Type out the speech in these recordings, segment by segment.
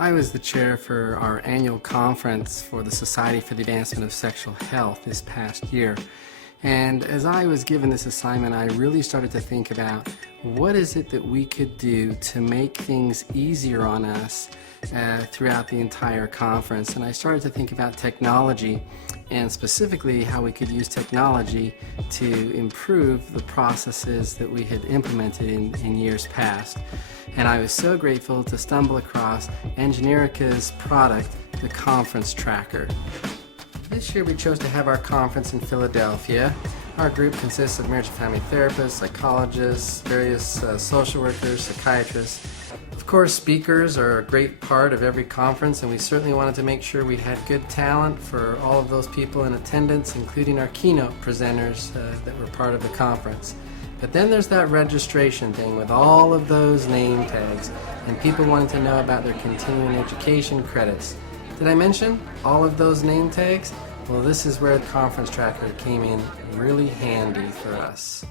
I was the chair for our annual conference for the Society for the Advancement of Sexual Health this past year. And as I was given this assignment, I really started to think about what is it that we could do to make things easier on us throughout the entire conference. And I started to think about technology, and specifically how we could use technology to improve the processes that we had implemented in years past. And I was so grateful to stumble across Enginerica's product, the Conference Tracker. This year we chose to have our conference in Philadelphia. Our group consists of marriage and family therapists, psychologists, various social workers, psychiatrists. Of course, speakers are a great part of every conference, and we certainly wanted to make sure we had good talent for all of those people in attendance, including our keynote presenters that were part of the conference. But then there's that registration thing with all of those name tags, and people wanting to know about their continuing education credits. Did I mention all of those name tags? Well, this is where the Conference Tracker came in really handy for us.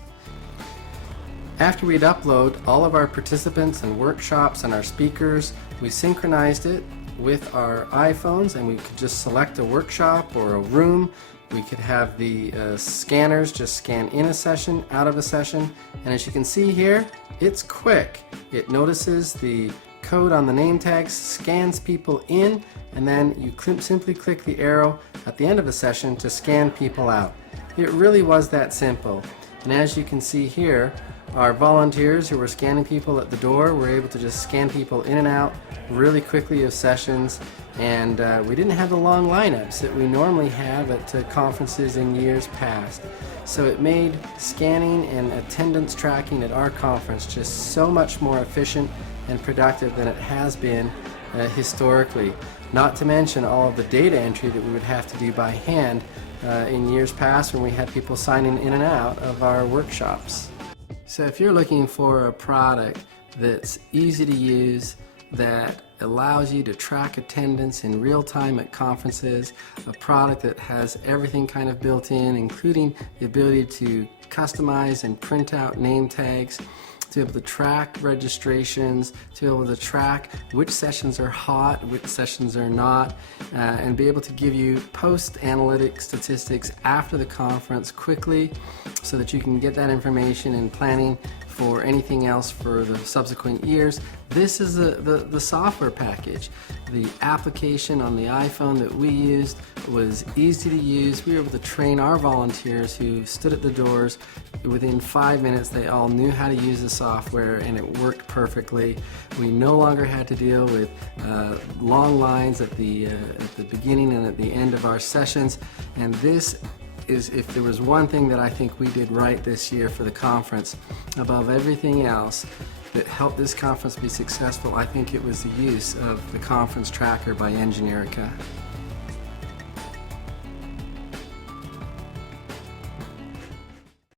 After we'd upload all of our participants and workshops and our speakers, we synchronized it with our iPhones, and we could just select a workshop or a room. We could have the scanners just scan in a session, out of a session, and as you can see here, it's quick. It notices the code on the name tags, scans people in, and then you simply click the arrow at the end of a session to scan people out. It really was that simple. And as you can see here, our volunteers who were scanning people at the door were able to just scan people in and out really quickly of sessions, and we didn't have the long lineups that we normally have at conferences in years past. So it made scanning and attendance tracking at our conference just so much more efficient and productive than it has been historically. Not to mention all of the data entry that we would have to do by hand in years past when we had people signing in and out of our workshops. So if you're looking for a product that's easy to use, that allows you to track attendance in real time at conferences, a product that has everything kind of built in, including the ability to customize and print out name tags, to be able to track registrations, to be able to track which sessions are hot, which sessions are not, and be able to give you post-analytic statistics after the conference quickly so that you can get that information in planning for anything else for the subsequent years. This is the software package. The application on the iPhone that we used was easy to use. We were able to train our volunteers who stood at the doors. Within 5 minutes, they all knew how to use the software, and it worked perfectly. We no longer had to deal with long lines at the beginning and at the end of our sessions, and this is, if there was one thing that I think we did right this year for the conference, above everything else that helped this conference be successful, I think it was the use of the Conference Tracker by Enginerica.